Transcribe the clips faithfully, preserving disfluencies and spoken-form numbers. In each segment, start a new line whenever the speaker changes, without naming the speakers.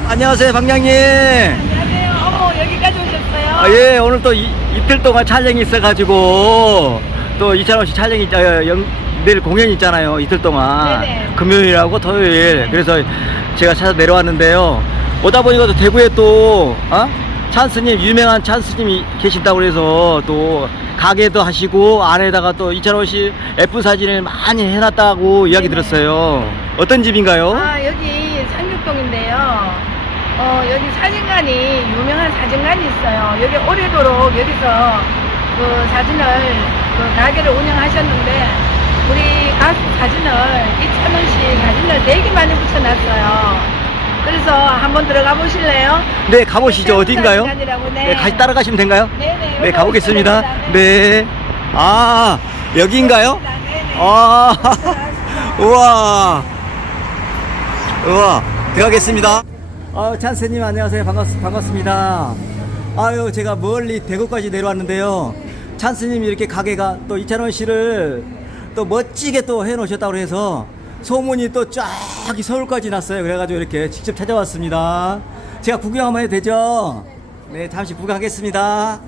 안녕하세요, 방장님.
안녕하세요. 어머, 여기까지 오셨어요?
아, 예, 오늘 또 이, 이틀 동안 촬영이 있어가지고 또 이찬원 씨 촬영이 있- 어, 영, 내일 공연이 있잖아요. 이틀 동안.
네네.
금요일하고 토요일.
네.
그래서 제가 찾아 내려왔는데요. 오다 보니까 또 대구에 또 어? 찬스님, 유명한 찬스님이 계신다고 그래서 또 가게도 하시고 안에다가 또 이찬원 씨 예쁜 사진을 많이 해놨다고 이야기
네네.
들었어요. 어떤 집인가요?
아, 여기 상륙동인데요. 어, 여기 사진관이, 유명한 사진관이 있어요. 여기 오래도록 여기서 그 사진을, 그 가게를 운영하셨는데, 우리 가수 사진을, 이찬원 씨 사진을 되게 많이 붙여놨어요. 그래서 한번 들어가 보실래요?
네, 가보시죠. 어딘가요?
사진관이라고, 네.
네, 같이 따라가시면 된가요?
네네.
네, 가보겠습니다.
네.
네. 아, 여기인가요?
네네.
아, 우와. 우와, 들어가겠습니다. 아, 찬스님 안녕하세요. 반갑, 반갑습니다. 아유, 제가 멀리 대구까지 내려왔는데요. 찬스님이 이렇게 가게가 또 이찬원 씨를 또 멋지게 또 해놓으셨다고 해서 소문이 또 쫙 서울까지 났어요. 그래가지고 이렇게 직접 찾아왔습니다. 제가 구경 한번 해도 되죠? 네, 잠시 구경하겠습니다.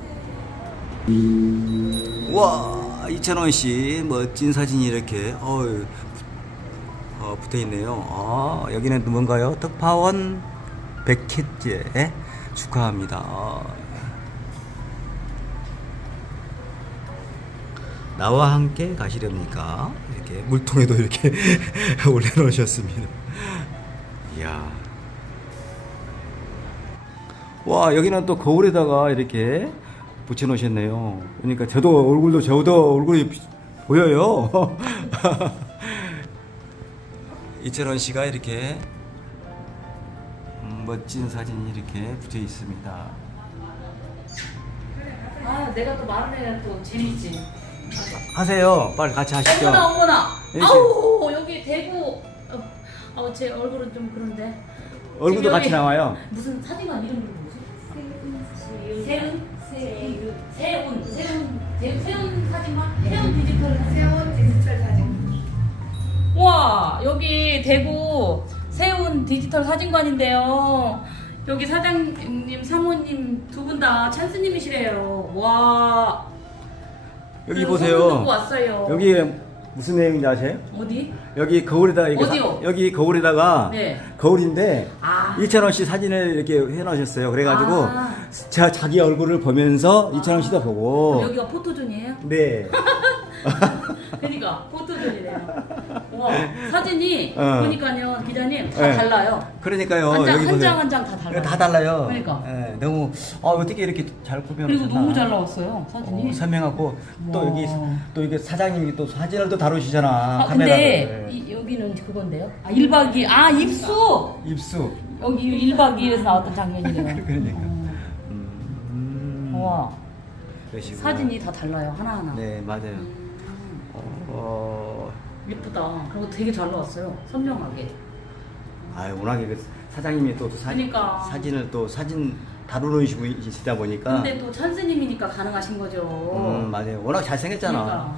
와, 이찬원 씨 멋진 사진이 이렇게 어휴, 어, 붙어 있네요. 아, 여기는 또 뭔가요? 특파원 백 회째 축하합니다. 아. 나와 함께 가시렵니까? 이렇게 물통에도 이렇게 올려놓으셨습니다. 이야. 와, 여기는 또 거울에다가 이렇게 붙여놓으셨네요. 그러니까 저도 얼굴도 저도 얼굴이 보여요. 이철원 씨가 이렇게 음, 멋진 사진이 이렇게 붙여 있습니다.
아, 내가 또 말을 해야 또 재밌지.
하세요. 빨리 같이 하시죠.
어머나, 어머나.
이렇게.
아우, 여기 대구. 어, 어, 제 얼굴은 좀 그런데.
얼굴도
지금
같이
여기
나와요.
무슨 사진관 이름이 뭐지? 세운, 세운, 세운, 세운, 세운, 세운 사진관? 세운 디지털 사진.
세운 디지털 사진.
와, 여기 대구 세운 디지털 사진관인데요. 여기 사장님, 사모님 두 분 다 찬스님이시래요. 와.
여기
그
보세요.
소문 듣고 왔어요.
여기 무슨 내용인지 아세요?
어디?
여기 거울에다가 이게
어디요?
사- 여기 거울에다가
네.
거울인데
아.
이찬원 씨 사진을 이렇게 해놓으셨어요. 그래가지고
아.
제가 자기 얼굴을 보면서 이찬원 씨도 보고
그럼 여기가 포토존이에요?
네.
그러니까 포토존이래요. 와, 사진이
어.
보니까요, 기자님 다
네.
달라요.
그러니까요.
한 장
여기
한
보세요.
장 한 장 다 달라요.
다 달라요.
그러니까.
예, 너무 아, 어떻게 이렇게 잘 구별을
그리고
했나.
너무 잘 나왔어요 사진이.
어, 선명하고 또
와.
여기 또 이게 사장님이 또 사진을 또 다루시잖아.
아,
카메라를.
근데 이, 여기는 그건데요. 아, 일 박 이 일. 아, 입수.
입수.
여기 일 박 이 일에서 나왔던 장면이래요.
그러니까.
어.
음.
와,
그러시구나.
사진이 다 달라요 하나하나.
네, 맞아요.
음,
어,
예쁘다. 그리고 되게 잘 나왔어요. 선명하게.
아, 워낙에 그 사장님이 또 사,
그러니까.
사진을 또 사진 다루는 분이시다 보니까.
근데 또 찬스님이니까 가능하신 거죠.
음, 맞아요. 워낙 잘생겼잖아.
그러니까.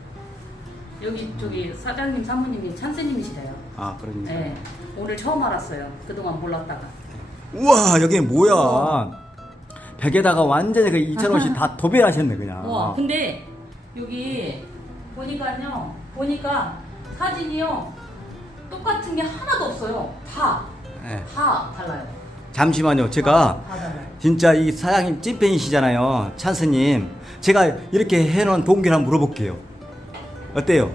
여기 저기 사장님 사모님이 찬스님이시래요.
아, 그러니까.
네. 오늘 처음 알았어요. 그동안 몰랐다가.
우와, 여기 뭐야? 벽에다가 완전히 그 이찬원 씨 다 도배하셨네 그냥.
와, 근데 여기 보니까요. 보니까 사진이요. 똑같은 게 하나도 없어요. 다.
네.
다 달라요.
잠시만요. 제가
다 달라요.
진짜 이 사장님 찐팬이시잖아요. 찬스님. 제가 이렇게 해놓은 동기를 한번 물어볼게요. 어때요?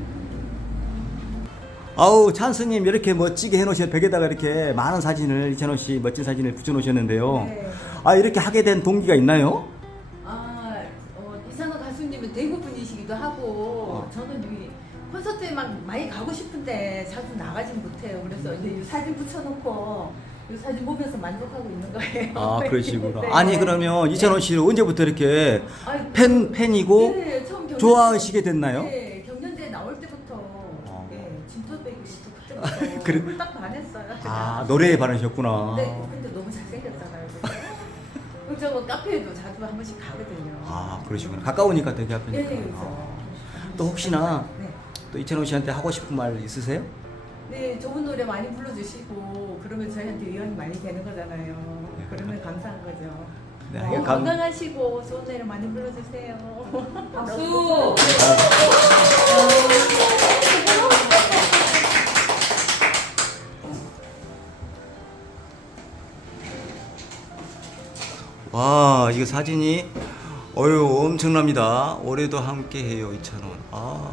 아우, 찬스님 이렇게 멋지게 해놓으신 벽에다가 이렇게 많은 사진을, 이찬원 씨 멋진 사진을 붙여놓으셨는데요.
네.
아, 이렇게 하게 된 동기가 있나요?
아, 어, 이상한 가수님은 대구 분이시기도 하고
어.
저는 여기 콘서트에 막 많이 가고 싶은데 자주 나가진 못해요. 그래서 이제 이 사진 붙여놓고 이 사진 보면서 만족하고 있는 거예요.
아, 그러시구나.
네.
아니, 그러면 이찬원 씨는 언제부터 이렇게
아이,
팬, 팬이고
네, 처음 경연대-
좋아하시게 됐나요?
네, 경연대 나올 때부터
어.
네, 진토 빼고 싶어 그때부터
그래?
홀딱 반했어요.
아, 노래에 반하셨구나.
네, 근데 너무 잘생겼잖아요. 그래서 저 카페에도 자주 한 번씩 가거든요.
아, 그러시구나. 가까우니까 되게 앞이니까.
네, 그렇죠.
아. 또 혹시나
네.
또 이찬원 씨한테 하고 싶은 말 있으세요?
네, 좋은 노래 많이 불러주시고 그러면 저희한테 위안이 많이 되는 거잖아요. 그러면 감사한 거죠.
네,
어,
감-
건강하시고 좋은 노래 많이 불러주세요.
박수.
와, 이거 사진이 어유 엄청납니다. 올해도 함께 해요. 이천 원. 아.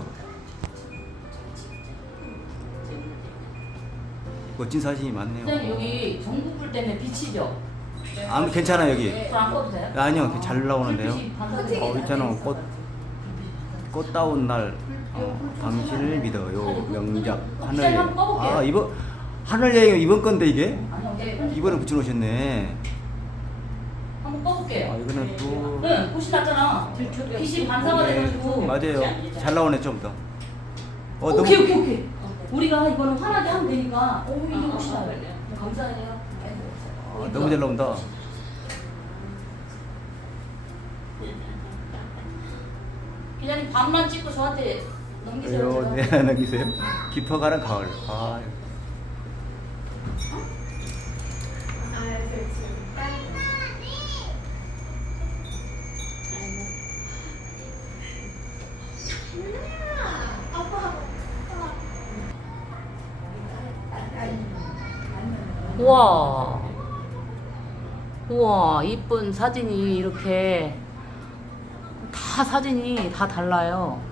멋진 사진이
선생님
많네요.
여기 전국불 때문에 비치죠?
아, 괜찮아 여기.
불안 꺼도 돼요?
아니요, 잘 나오는데요.
불빛이 반사돼요.
어, 있잖아. 꽃, 꽃 다운 날, 어, 당신을 믿어요. 명작, 하늘.
한번 꺼볼게요.
아, 이번, 하늘 여행 이번 건데, 이게?
아니요.
이번에 붙여놓으셨네.
한번 꺼볼게요.
아, 이거는 또.
응, 빛이 났잖아. 빛이 반사가
네,
돼가지고.
맞아요. 잘 나오네, 좀 더. 어,
오케이, 오케이, 오케이. 우리가 이거는 환하게 하면 되니까. 오, 이게 혹시 나요? 감사해요.
어, 너무 잘 나온다.
기자님 반만 찍고 저한테 넘기세요.
요,
제가.
네, 넘기세요. 깊어가는 가을. 아,
우와. 우와, 이쁜 사진이 이렇게 다 사진이 다 달라요.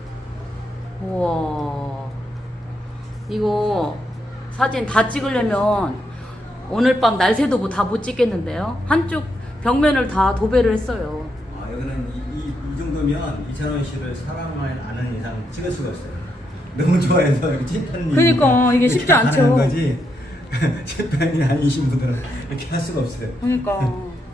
우와. 이거 사진 다 찍으려면 오늘 밤 날새도 뭐 다 못 찍겠는데요? 한쪽 벽면을 다 도배를 했어요.
아, 여기는 이, 이, 이 정도면 이찬원 씨를 사랑을 아는 이상 찍을 수가 없어요. 너무 좋아해서 이렇게 찐팬이.
그러니까 이게 쉽지 않죠.
거지. 찐팬이 아니신 분들은 이렇게 할 수가 없어요.
그러니까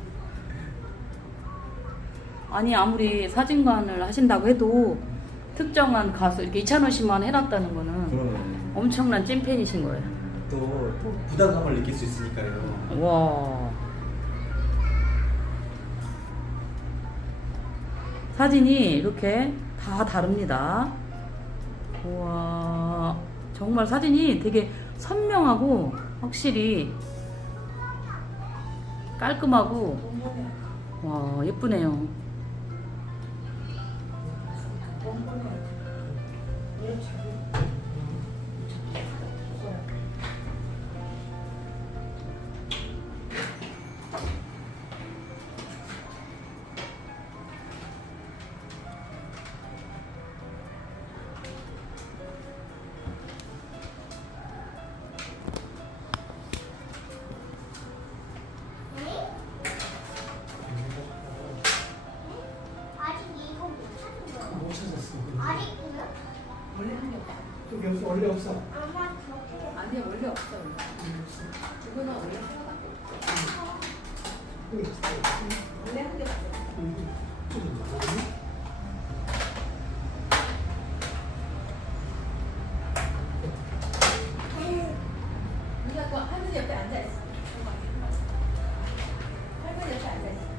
아니 아무리 사진관을 하신다고 해도 특정한 가수 이렇게 이찬원 씨만 해놨다는 거는
그러면
엄청난 찐팬이신 거예요.
또, 또 부담감을 느낄 수 있으니까요.
와. 사진이 이렇게 다 다릅니다. 와. 정말 사진이 되게 선명하고 확실히 깔끔하고 와 예쁘네요.
아직 이거 못 찾은 거야. 못 찾았어. 아직도요?
원래 한 게 없어.
여기 없어, 원래 없어.
아마 그렇게.
아니 원래 없어. 이거는 원래 하나밖에 없어.
여기 있어.
원래 한 게 없어. 우리가 그 할머니 옆에 앉아 있어. 할머니 옆에 앉아 있어.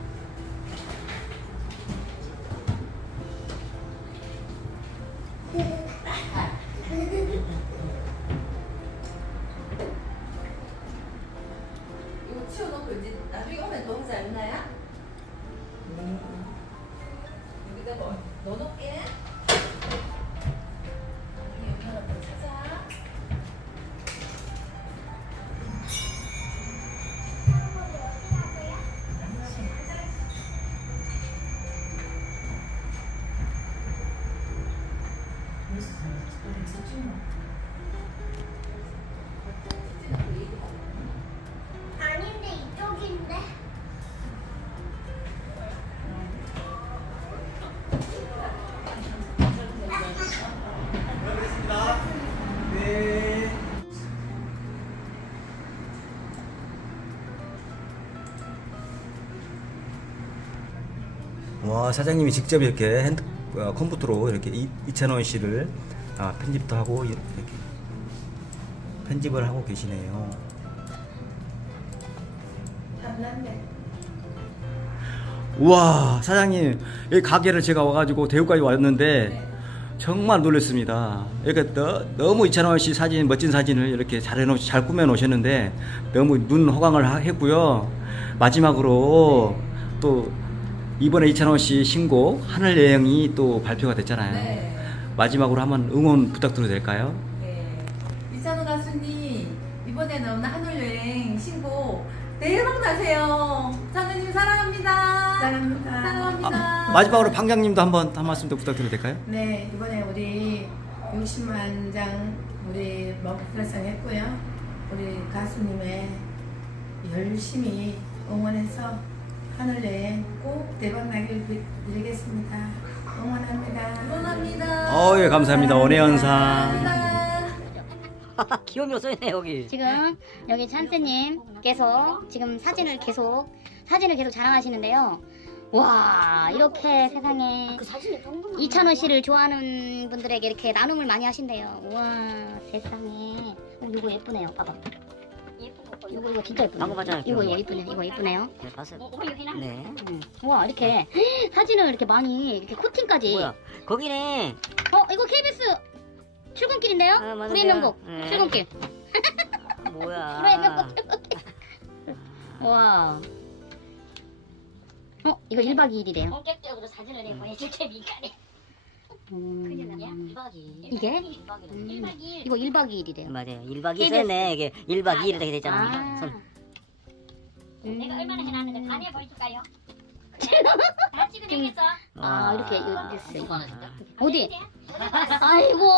이거 치워놓고 이제 나중에 오면 또 하자, 유나야? 여기다 넣, 넣어놓게. 나중에 유나가 또 찾아.
아닌데 이쪽인데.
네. 와, 사장님이 직접 이렇게 핸드 어, 컴퓨터로 이렇게 이, 이찬원 씨를 아, 편집도 하고 이렇게 편집을 하고 계시네요.
잘났네.
우와, 사장님, 여기 가게를 제가 와가지고 대구까지 왔는데 정말 놀랐습니다. 이렇게 너, 너무 이찬원 씨 사진, 멋진 사진을 이렇게 잘 해놓, 잘 꾸며 놓으셨는데 너무 눈 호강을 하- 했고요. 마지막으로 또 이번에 이찬원 씨 신곡 하늘 여행이 또 발표가 됐잖아요.
네.
마지막으로 한번 응원 부탁드려도 될까요?
네. 이찬원 가수님 이번에 나오는 하늘여행 신곡 대박 나세요. 찬우님 사랑합니다.
사랑합니다.
사랑합니다.
아, 마지막으로 방장님도 한번 한 말씀 더 부탁드려도 될까요?
네, 이번에 우리 육십만 장 우리 먹고 달성했고요. 우리 가수님의 열심히 응원해서 하늘여행 꼭 대박나길 빌겠습니다. 응원합니다.
응원합니다.
어, 예, 감사합니다. 원혜연상.
감사합니다.
귀요미로 써있네 여기.
지금 여기 찬스님께서 지금 사진을 계속 사진을 계속 자랑하시는데요. 와 이렇게 세상에 이찬원 씨를 좋아하는 분들에게 이렇게 나눔을 많이 하신대요. 와 세상에. 어, 이거 예쁘네요. 봐봐. 이거 이거 진짜 예쁘네.
방금 봤잖아요.
이거 이거 예쁘네. 이거 예쁘네요.
네, 봤어요. 네.
음. 와 이렇게 사진을 이렇게 많이 이렇게 코팅까지.
뭐야? 거기네.
어 이거 케이비에스 출근길인데요?
아, 맞는데요.
불의 명곡
네.
출근길.
뭐야?
불의 명곡 출근길. 와. 어 이거 일 박 이 일이래요.
본격적으로 사진을 내 보내줄게 민간에.
음,
일 박 이 일.
이게?
일 박 이 일.
음,
일 박 이 일.
이거 일 박 이 일이래요.
맞아요. 일 박 이 일 써있네. 이게 일 박 이 일 이렇게 됐잖아.
아.
손.
내가 얼마나 해놨는데 간에 보여줄까요? 다 찍어내겠어?
아 이렇게 이거
아.
됐어 이거. 어디? 아이고.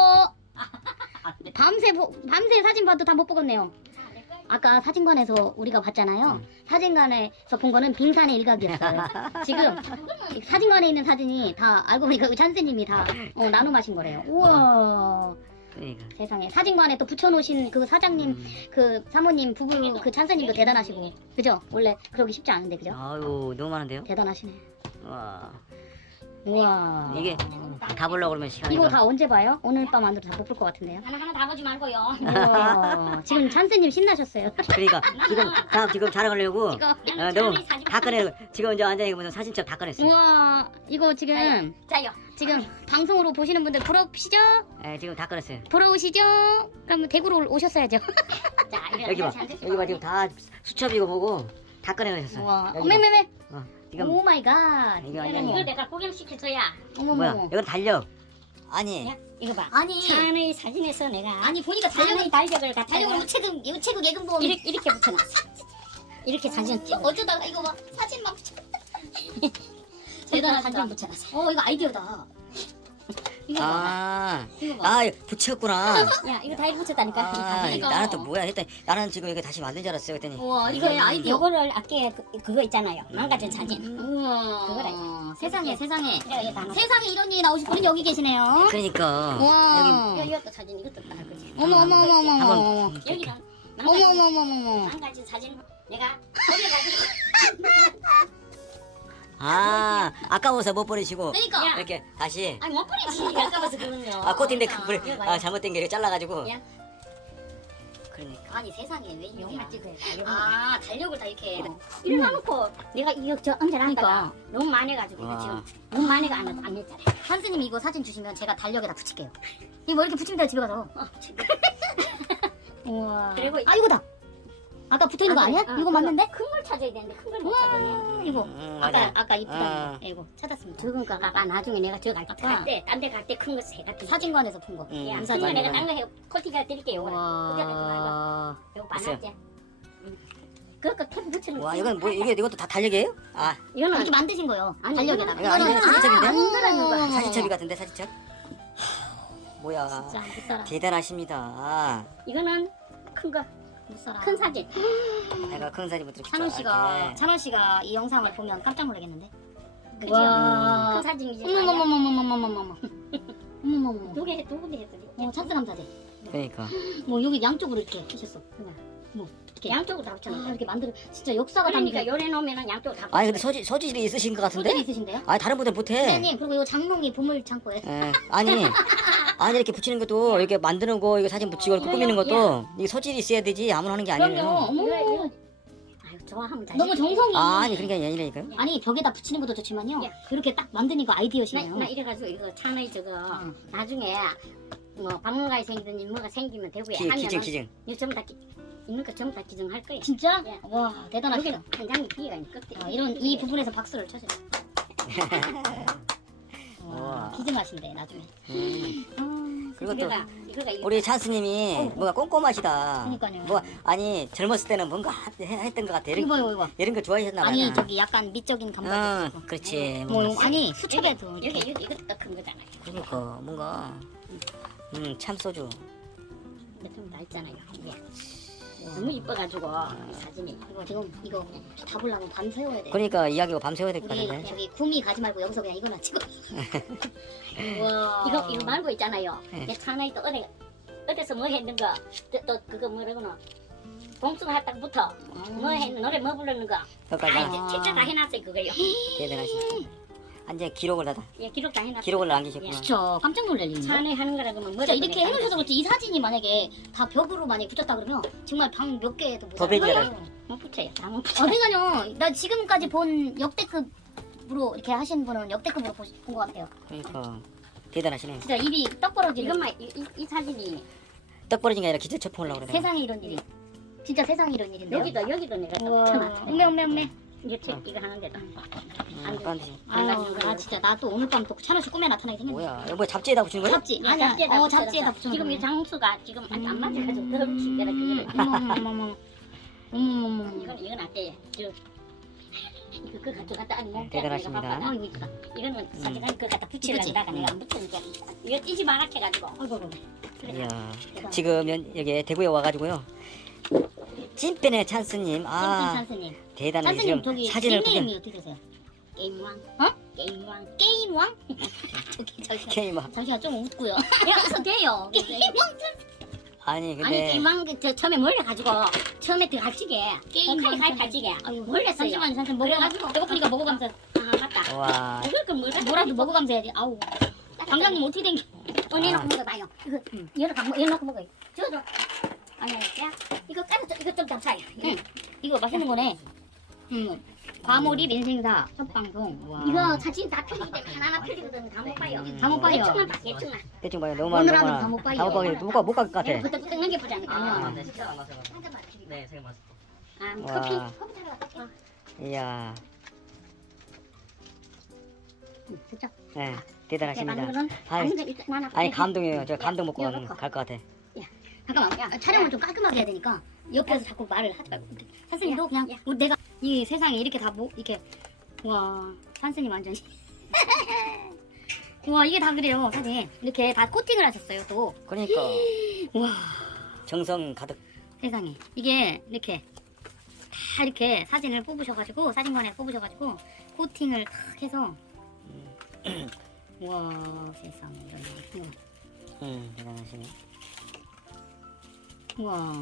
밤새 보, 밤새 사진 봐도 다 못 보겠네요. 아까 사진관에서 우리가 봤잖아요.
음.
사진관에서 본 거는 빙산의 일각이었어요. 지금 사진관에 있는 사진이 다 알고 보니까 우리 찬스님이 다 어, 나눔하신 거래요. 우와.
그러니까.
세상에 사진관에 또 붙여놓으신 그 사장님
음.
그 사모님 부부 그 찬스님도 대단하시고 그죠? 원래 그러기 쉽지 않은데 그죠?
아유 너무 많은데요?
대단하시네.
와.
우와.
이게 다 보려고 그러면 시간이.
이거 다 언제 봐요? 오늘 밤 안으로 다 못 볼 것 같은데요.
하나하나 다 보지 말고요.
우와. 지금 찬스님 신나셨어요.
그러니까 지금 다 지금 자랑하려고.
이거.
어, 너무 다 꺼내. 지금 이제 완전히 무슨 사진첩 다 꺼냈어.
우와. 이거 지금
자요.
지금 방송으로 보시는 분들 부러우시죠?
예, 지금 다 꺼냈어요.
부러우시죠? 그럼 대구로 오셨어야죠.
자, 이거
여기 봐. 여기 봐 지금 다 수첩이고 뭐고 다 꺼내놓으셨어.
우와.
여기 봐.
어메메메.
어, 지금
오 마이 갓.
이거
이거는
아니야.
이걸 내가 구경시켜줘야.
뭐야?
어머머.
이건 달력. 아니.
야, 이거 봐.
아니.
찬의 사진에서 내가
아니 보니까
찬의
달력을
달력을 갖다가
달력을 우체국 우체국 예금보험
이렇게, 이렇게 붙여놨어. 이렇게 사진 찍어.
어쩌다가 이거 봐 사진만 붙여.
대단하다.
사진 붙여놨어. 어 이거 아이디어다. 이거 봐.
아,
이거 봐.
아 붙였구나.
야, 이거 다 이렇게 붙였다니까.
아,
이거.
나는 또 뭐야 했더니 나는 지금 이거 다시 만든 줄 알았어요. 했더니
우와 이거의 아이디어.
요거를 아까 그, 그거 있잖아요. 망가진 사진.
우와.
그거래.
세상에 세상에.
이거 이거 다 넣어.
세상에 이런 일이 나오실 분이 여기 계시네요.
그러니까
우와.
이거 이것도 사진 이것도 다 그지.
어머 어머 어머 어머 어머 어머.
한번
여기는
어머
망가진,
어머 어머 어머.
망가진 사진 내가 올려가지고.
아 아까워서 못 버리시고
그러니까.
이렇게 다시
아니 못 버리지. 아까워서 그러면요.
아 코팅데
그러니까.
그
이거
아
봐요.
잘못된 게 이렇게 잘라가지고
야.
그러니까
아니 세상에 왜 이래?
영만 찍어야 돼.
아 달력을 다 이렇게.
이거 놔놓고 내가 이거 저 엉절하니까
그러니까.
너무 많아가지고 이거
와.
지금 너무 많이가 안, 안 했잖아.
한스님 이거 사진 주시면 제가 달력에다 붙일게요. 이거 뭐 이렇게 붙이면 돼요 집에 가서.
어,
우와.
그리고
아 이거다. 아까 붙어 있는 거 아니야? 이거 맞는데?
큰 걸 찾아야 되는데 큰 걸 못
우와
찾았네.
이거.
음,
아까
맞아.
아까 이쁘다.
아.
이거 찾았습니다.
적은 거가 나중에 내가 저 갈
아까
때, 딴 데 갈 때 큰 거 해가
사진관에서 본 거.
음,
야,
이
그거
사진.
내가 딴 거 해, 콜티가 드릴게요.
와,
이거
됐어요.
반할게. 그거 캡 붙이는
와 이건 뭐 이게 이것도 다 달력이에요? 아
이거는
이렇게 만드신 거요.
아니,
달력에다가.
이거 아니네 사진첩인데?
만들어는 거야.
사진첩이 같은데 사진첩? 뭐야
진짜 못 살아.
대단하십니다.
이거는 큰 거,
못 살아.
큰 사진.
내가 큰 사진부터 이렇게
찬원
쫙
씨가
이렇게.
찬원 씨가 이 영상을 보면 깜짝 놀라겠는데.
그죠?
와.
큰 사진이지.
어머머머머머머머머머. 어머머머.
두 개, 두 군데 했더니.
어 찬스 감사제.
그러니까
뭐 여기 양쪽으로 이렇게 하셨어. 그냥 뭐 이렇게
양쪽으로 다
아,
붙여놓은
이렇게 만들어 진짜 역사가
그러니까
담긴
요래 놓으면은 양쪽으로 다
아니 근데
붙여요.
서지 서지실이 있으신 것 같은데?
소들이 있으신데요?
아니 다른 분들 못해.
선생님 그리고 이 장롱이 보물 창고에.
예. 아니 아니 이렇게 붙이는 것도 이렇게 만드는 거 이거 사진 붙이고 이렇게 꾸미는 것도 이게 소질이 있어야 되지 아무나 하는 게
그럼요.
아니에요.
어머.
이거, 이거. 아유, 좋아하면 잘.
너무 정성이.
아, 아니 그러니까 아니라니까요.
아니 벽에다 붙이는 것도 좋지만요.
예.
그렇게 딱 만드는 거
나,
아이디어시네요.
나 이래가지고 이거 차라리 저거
응.
나중에 뭐 방문가에 생기든 뭐가 생기면 대구에
기,
하면은
기증 기증.
이거 전부 다 기, 있는 거 전부 다 기증할 거예요.
진짜?
예.
와 대단하시다.
여기는 한 장이 기회가 있거든.
아, 이런 이 부분에서 박수를 쳐줘요. 와,
우와.
기증하신대 나중에.
음.
아,
그리고 또
이거가 이거가 이거
우리 찬스님이 뭔가 꼼꼼하시다.
그러니까요.
뭐 아니 젊었을 때는 뭔가 하- 해- 했던 것 같아. 이런,
이거 이거 이거.
이런 거 좋아하셨나 봐요.
아니 저기 약간 미적인 감각도
응,
있고.
그렇지.
뭐
뭔가
아니 수첩에도
여기
이렇게
여기 이거 큰 거잖아요.
그러니까 뭔가 음 참소주.
이거 좀 낡잖아요. 이게 너무 이뻐가지고 이 사진이.
이거 지금 이거 다 보려면 밤 새워야 돼.
그러니까 이야기가 밤새워야 될 것
우리
같은데.
저기 구미 가지 말고 여기서 그냥 이거나 찍어. 와.
이거 이거 말고 있잖아요.
네.
내 차나이 또 어디 어디서 뭐 했는 거, 또, 또 그거 뭐라고나 봉숭아 할딱부터 뭐 했는 노래 뭐 부르는 거.
그러니까
다
나
이제 책자 다 해놨어요 그거요.
대단하시. 완전 기록을 하다.
예 기록 다 해놨어요.
기록을 남기셨구나.
그쵸 깜짝 놀랄 일인데.
차나이 하는 거라 그러면 뭐
진짜 이렇게 해놓으셔서 그렇지 이 사진이 만약에 다 벽으로 만약에 붙였다 그러면 정말 방 몇 개도 못
더 배지잖아요.
살아요.
못 붙여요. 다못
아
붙여요.
그러니까요 나 지금까지 본 역대급으로 이렇게 하신 분은 역대급으로 본 것 같아요.
그러니까 대단하시네.
진짜 입이 떡 벌어지는
이것만 이, 이, 이 사진이
떡 벌어진 게 아니라 기절 처풍하려고 그래.
세상에 이런 일이 진짜 세상에 이런 일인데요.
여기도 여기도 내가 또
우와
쳐놨어.
음메 음메 음메.
이거 책 이거 하는데도
음,
안 돼.
반드시.
안
아,
가지고
아 진짜 나 또 오늘 밤 또 찬호씨 꿈에 나타나게 생겼네.
뭐야? 이거 뭐 잡지에다 붙이는 거야?
잡지 아니야 어 잡지에다 붙여.
지금 이 장수가 지금 아직 안 맞아가지고 더 붙인 거라 그거를.
어머머머머 어머머머
이건 이건 안 돼. 저 이거 그거 가져갔다 아니 뭐
대단하십니다.
아 이거 이쁘다.
이거는 사진 그거 갖다 붙이려다가
이쁘지?
내가 안 붙으니까 이거 띄지 마라 해가지고.
아이고 아이고.
이야, 지금 연- 여기 대구에 와가지고요. 찐팬의 찬스님, 아
찬스님
대단하게
찬스님
지금
저기
사진을
닉네임이
보게.
어떻게 되세요?
게임왕.
어?
게임왕.
게임왕? 저기 잠시만
게임아.
잠시만 좀 웃고요.
야 웃어 돼요.
게임왕
아니
아니
근데
게임왕 그 저 처음에 몰래가지고 처음에 들어갈지게
게임왕
가입 갈지게
아유
몰랐어요.
잠시만 잠시만 먹어가지고 배고프니까 먹어가면서
아 맞다.
와
이걸 그 뭐라
뭐라도 먹어가면서 해야지. 아우 방장님 어떻게 된 게?
어, 내놓고 먹어봐요. 이거 열어가 먹 열어놓고 먹어요. 저도 아니 야 이거 까서 이거 좀 잡사요.
응. 이거 맛있는 거네. 음. 과몰입 인생사 첫 방송. 와.
이거 사진 다 틀리기 때문에 하나하나 틀리거든 다 못 봐요.
다 못 봐요.
대충만 봐 대충만.
대충 봐요. 너무 많아
오늘
너무
하면
많아.
다 못 봐요.
다 못 봐요. 못가 못갈 것 같아.
내가 그때 끊는 게 보자니.
아,
아,
네,
식사 안 마셔요. 네, 제가 마셨어.
아
와.
커피 커피 타러 갔다.
이야,
그죠?
네 대단하십니다.
방금은
아이,
방금 일단 나나
아니 감동이에요. 저
야,
감동 먹고
열어놓고.
갈 것 같아.
잠깐만.
야,
촬영을
야.
좀 깔끔하게 해야 되니까 옆에서 자꾸 말을 하지 말고. 선생님도
야,
그냥
야.
우리 내가 이 세상에 이렇게 다 뭐 이렇게 와 선생님 완전 와 이게 다 그래요 사진 이렇게 다 코팅을 하셨어요 또.
그러니까
와
정성 가득.
세상에 이게 이렇게 다 이렇게 사진을 뽑으셔가지고 사진관에 뽑으셔가지고 코팅을 탁 해서 와 세상에 이런 거.
음 대단하시네.
우와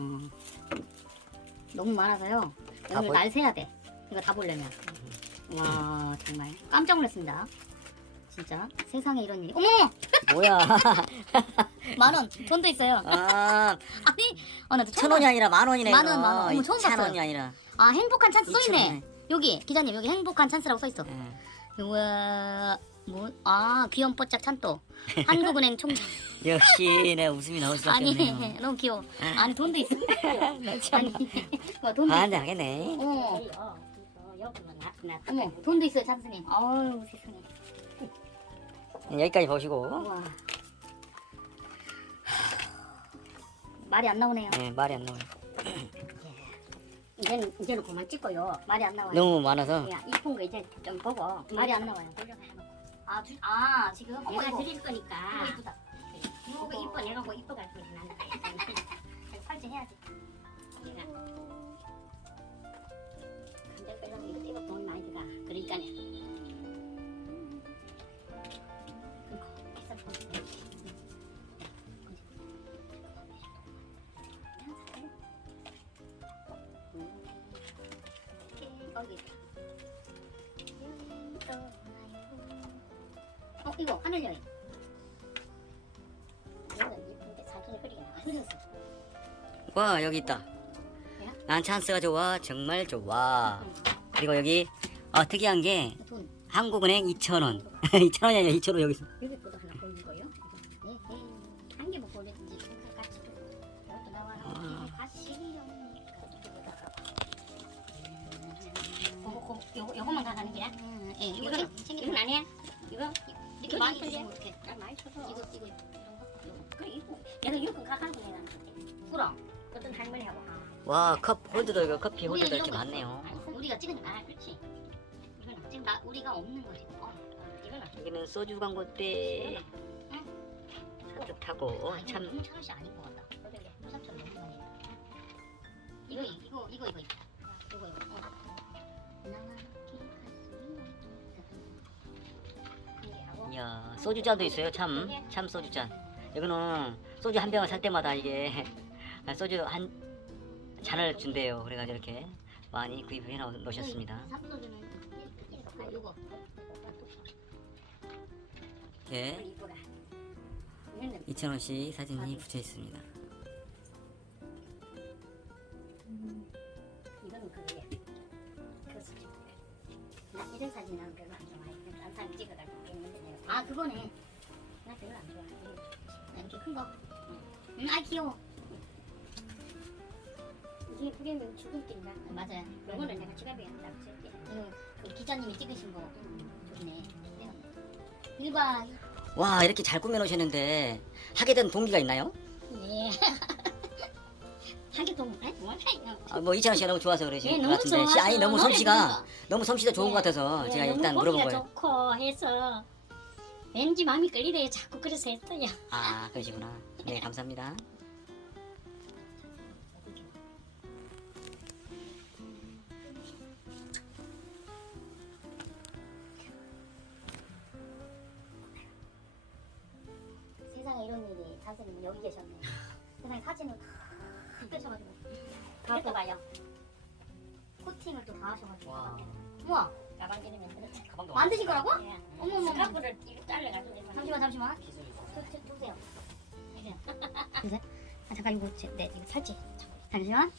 너무 많아서요
다
오늘
보-
날 새야 돼 이거 다 보려면. 와 정말 깜짝 놀랐습니다 진짜 세상에 이런 일이. 어머
뭐야?
만원 돈도 있어요.
아,
아니 아, 나도 처음
천 원이 아니라 만 원이네.
만 원,
이거.
만 원. 어머, 처음
천
봤어요.
원이 아니라.
아 행복한 찬스
이천
써있네
원에.
여기 기자님 여기 행복한 찬스라고 써있어.
예.
우와 뭐아 귀염뽀짝 찬또 한국은행 총장.
역시 내 웃음이 나올 수밖에
아니
없네요.
너무 귀여워. 아니 돈도 있어. 아니 와 돈도 있어.
반장하겠네.
어
여기만 나타나.
어머 돈도 있어요 찬스님. 아유 세상에.
여기까지 보시고.
와 말이 안 나오네요.
네, 말이 안 나와요.
이제는 이제는 그만 찍고요.
말이 안 나와요.
너무 많아서.
야 이쁜 거 이제 좀 보고
말이 안 나와요. 아, 주, 아 지금 어머
내가
이거
드릴 거니까.
이거 이쁘다.
이거 이뻐 내가 뭐 이뻐 갈 거야 난다.
이거 팔찌 해야지.
내가 근데 빼려면 이거 이거 돈 많이 들어가. 그러니까요. 비싼 돈.
여기. 어 이거 하늘 여인.
이거는 예쁜데 사진이 흐리게 나와.
흐렸어.
와, 여기 있다. 난 찬스가 좋아. 정말 좋아. 그리고 여기 어, 특이한 게
돈.
한국은행 이천 원. 이천 원이 아니라 이천 원 여기 있어.
여기 것도 하나 보여줄 거예요? 네, 네. 한개 뭐 보내든지 같이 이것도 나와요. 같이 요거 요거 요거만 다 가는 게야? 예, 이거는 이건 아니야? 이거 이렇게 많이 쳐주면 어떡해? 많이 쳐서 이거 이거 이런 거 요거 그래 이거 내가 이거 가는 거 내가 그럼 어떤 할머니하고
와, 컵 홀더도 이거 커피
우리는
홀더도
이런
이렇게
거
많네요.
있어. 우리가 찍은 아 그렇지. 이건 지금 나 우리가 없는 거지. 어, 이건
여기는 소주 광고때 산뜻하고 참.
너무 차롯이 아닌 것 같다. 무삼천 너무 많이. 이거 이거 이거 이거 이거 이거 이거. 어.
이야, 소주잔도 있어요. 참, 참 소주잔. 이거는 소주 한 병을 살 때마다 이게 소주 한 잔을 준대요. 그래가지고 이렇게 많이 구입해 놓으셨습니다.
삼소주는 이거.
예, 이천 원씩 사진이 붙여 있습니다.
이거는 그게 교수집. 나 이런 사진 나는 별로 안 좋아해. 딴 사람 찍어가지고 있는데 내가. 아 그거네. 나 별로 안 좋아해. 나 이렇게 큰 거. 응, 아 귀여워. 이게 그게면 죽음길이다. 맞아요. 이거는 내가 지갑에 딱 쓸게. 이거 그 기자님이 찍으신 거. 좋네. 일박.
와, 이렇게 잘 꾸며 놓으셨는데 하게 된 동기가 있나요?
예. 한개동 에? 뭐?
아, 뭐 이찬원 씨가 너무 좋아서 그러신
예,
것
너무
같은데
좋아서
아니 너무
노래
솜씨가
부르는 거.
너무 솜씨가 좋은
예.
것 같아서
예,
제가
너무
일단
보기가
물어본 거예요.
좋고 해서 왠지 마음이 끌리대요. 자꾸 그래서 했어요.
아, 그러시구나. 네, 감사합니다.
세상에 이런 일이 선생님은 여기 계셨네. 세상에 사진을 다 뺏어가지고 다 또 봐요. 코팅을 또 다 하셔가지고.
와.
우와.
가방지르면 그렇지.
가방도
만드신 거라고?
예.
어머머.
스카프를 이렇게 잘라가지고.
잠시만 잠시만. 저, 저, 주세요. 주세요. 아 잠깐 이거 제, 네 이거 살지. 잠시만.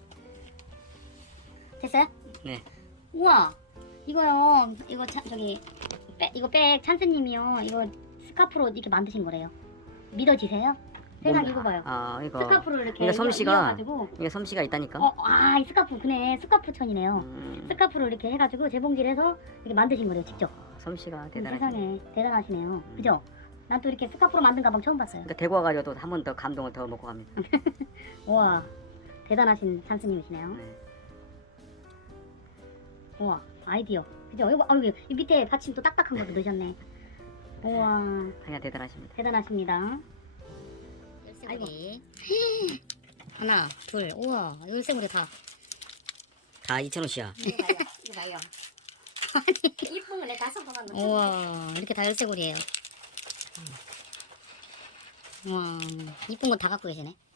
됐어요?
네.
우와. 이거요. 이거 차, 저기 백 이거 백 찬스님이요. 이거 스카프로 이렇게 만드신 거래요. 믿어지세요? 세상 이거 봐요.
아, 이거
스카프를 이렇게
이거 솜씨가
이어가지고.
이게 솜씨가 있다니까.
어, 아, 이 스카프 그네. 스카프천이네요.
음,
스카프를 이렇게 해가지고 재봉질 해서 이렇게 만드신 거래요, 직접.
솜씨가
음,
대단하죠.
세상에 대단하시네요. 그죠? 난 또 이렇게 스카프로 만든 가방 처음 봤어요.
그러니까 대구 와가지고 또 한 번 더 감동을 더 먹고 갑니다.
우와, 대단하신 찬스님이시네요.
네.
우와, 아이디어. 그죠? 이거, 아, 여기 이 밑에 받침 또 딱딱한 것도 넣으셨네. 우와,
그냥 대단하십니다.
대단하십니다. 열쇠고리. 하나, 둘, 우와, 열쇠고리 다.
다 이천 원씩이야.
이거 봐요, 이거 봐요. 이쁜 거내 다섯 번만 넣어. 우와, 이렇게 다 열쇠고리예요. 우와, 이쁜 건 다 갖고 계시네.